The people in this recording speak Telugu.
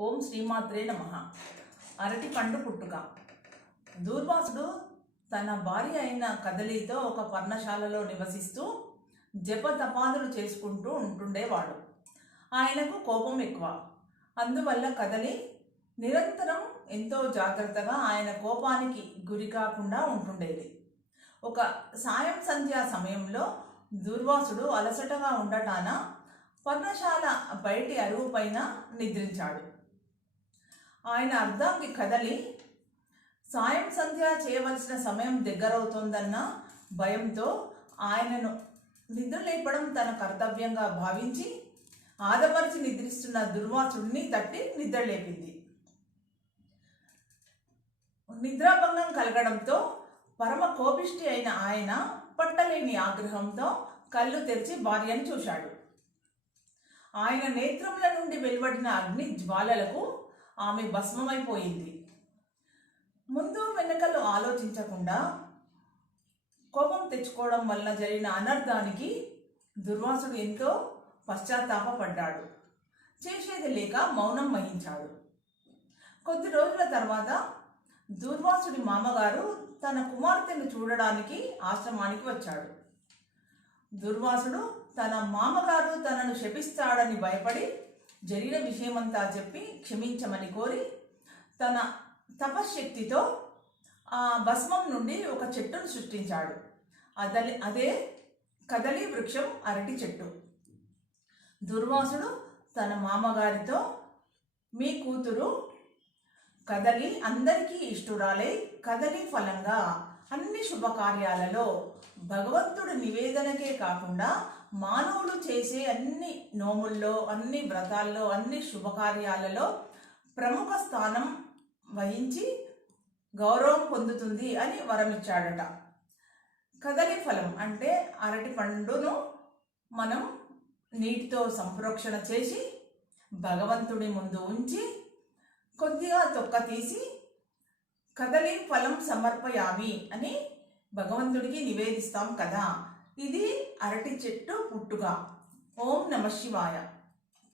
ఓం శ్రీమాత్రే నమ. అరటి పండు పుట్టుక. దూర్వాసుడు తన భార్య అయిన కదలితో ఒక పర్ణశాలలో నివసిస్తూ జపతపాదులు చేసుకుంటూ ఉంటుండేవాడు. ఆయనకు కోపం ఎక్కువ. అందువల్ల కదలి నిరంతరం ఎంతో జాగ్రత్తగా ఆయన కోపానికి గురి కాకుండా ఉంటుండేది. ఒక సాయం సంధ్యా సమయంలో దుర్వాసుడు అలసటగా ఉండటాన పర్ణశాల బయటి అరువు పైన నిద్రించాడు. ఆయన అర్థానికి కదలి సాయం సంధ్య చేయవలసిన సమయం దగ్గరవుతోందన్న భయంతో ఆయనను నిద్ర లేపడం తన కర్తవ్యంగా భావించి ఆదమరిచి నిద్రిస్తున్న దుర్వాసుడిని తట్టి నిద్ర లేపింది. నిద్రాభంగం కలగడంతో పరమ కోపిష్టి అయిన ఆయన పట్టలేని ఆగ్రహంతో కళ్ళు తెరిచి భార్యను చూశాడు. ఆయన నేత్రముల నుండి వెలువడిన అగ్ని జ్వాలలకు ఆమె భస్మమైపోయింది. ముందు వెనకలు ఆలోచించకుండా కోపం తెచ్చుకోవడం వల్ల జరిగిన అనర్థానికి దుర్వాసుడు ఎంతో పశ్చాత్తాపపడ్డాడు. చేసేది లేక మౌనం వహించాడు. కొద్ది రోజుల తర్వాత దుర్వాసుడి మామగారు తన కుమార్తెను చూడడానికి ఆశ్రమానికి వచ్చాడు. దుర్వాసుడు తన మామగారు తనను శపిస్తాడని భయపడి జరిగిన విషయమంతా చెప్పి క్షమించమని కోరి తన తపశ్శక్తితో ఆ భస్మం నుండి ఒక చెట్టును సృష్టించాడు. అదలి అదే కదలి వృక్షం అరటి చెట్టు. దుర్వాసుడు తన మామగారితో మీ కూతురు కదలి అందరికీ ఇష్టురాలై కదలి ఫలంగా అన్ని శుభకార్యాలలో భగవంతుడి నివేదనకే కాకుండా మానవుడు చేసే అన్ని నోముల్లో అన్ని వ్రతాల్లో అన్ని శుభకార్యాలలో ప్రముఖ స్థానం వహించి గౌరవం పొందుతుంది అని వరమిచ్చాడట కదలి ఫలం అంటే అరటి పండును మనం నీటితో సంప్రోక్షణ చేసి భగవంతుడి ముందు ఉంచి కొద్దిగా తొక్క తీసి కదలిం ఫలం సమర్పయామి అని భగవంతుడికి నివేదిస్తాం కదా. ఇది అరటి చెట్టు పుట్టుగా ఓం నమ శివాయ.